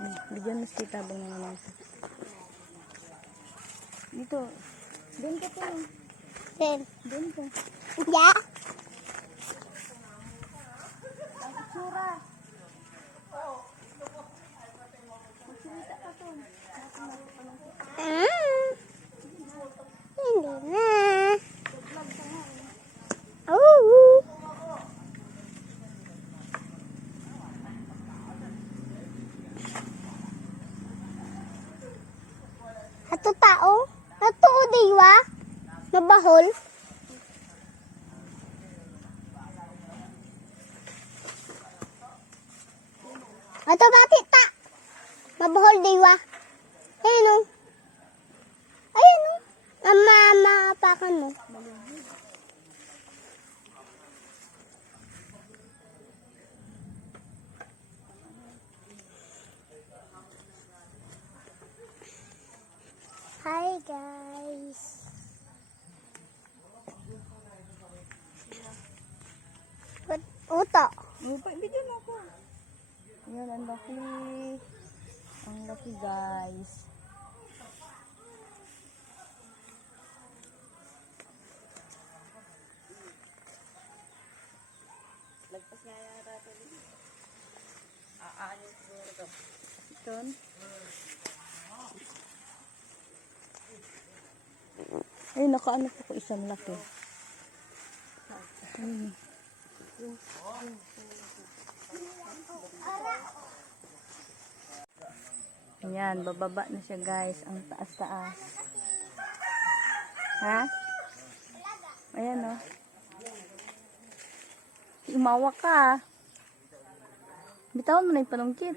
Hmm, Bigyan mo si tabang na naman. Dito. Doon ka po. Then, Doon ka. yeah. Ang itsura. Magsalita ka to. Mm. Hindi na. Oh. Ato tao? Ato o diwa? Mabahol? Ato bakit ta? Mabahol diwa? Ayun o. Ayun o. Ang mamapakan mo. Guys. What? Uto. Oh, pa- Bigyan mo ako. Yan, ang laki. Ang laki guys. Lagpas nga yata ito. Aanin siguro ito. Ito? Ay, nakaano po ko isang laki. Ayun. Ayan, bababa na siya guys. Ang taas-taas. Ha? Ayan o. Oh. Imawa ka. Bitawan mo na yung panungkit.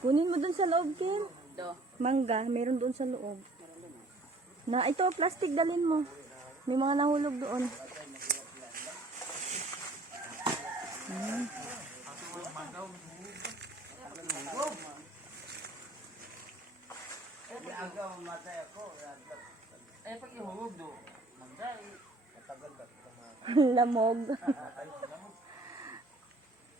Kunin mo dun sa loob, Kim. Mangga, meron doon sa loob. Na, ito, plastic dalin mo. May mga nahulog doon. Hmm. Lamog.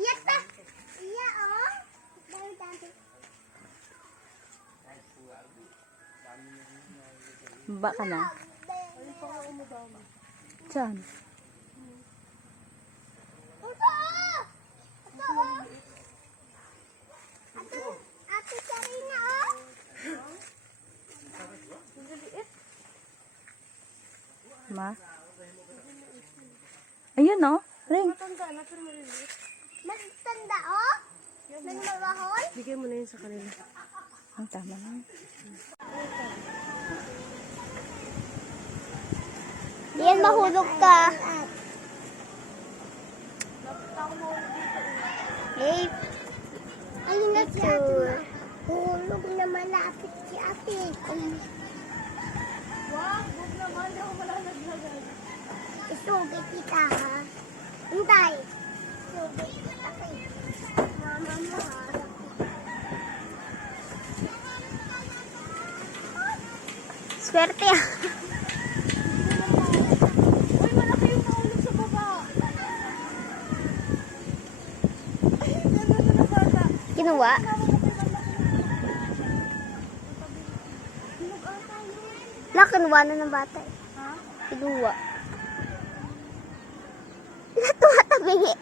Iya ta. Iya oh. Dari tadi. Baba ka na. Ate, ate Sarina oh. Ma? Ayun oh. Ring. Magtanda oh. Nagmabahol. Bigay mo na yun sa kanila. Ang tama na. Yan mahulog ka. Hey. Ayun na si ate ma. Hulog na malapit si ate. Wag, wag naman. Ako malalaglagan. Isugit kita ha. Hintay. Isugit kita kay mama mo ha. Swerte ah. Uy, malaki yung nahulog sa baba. Ay, gano'n na. Kinuha? La, kinuha na ng bata. eh. Ha? Kinuha. 哎喂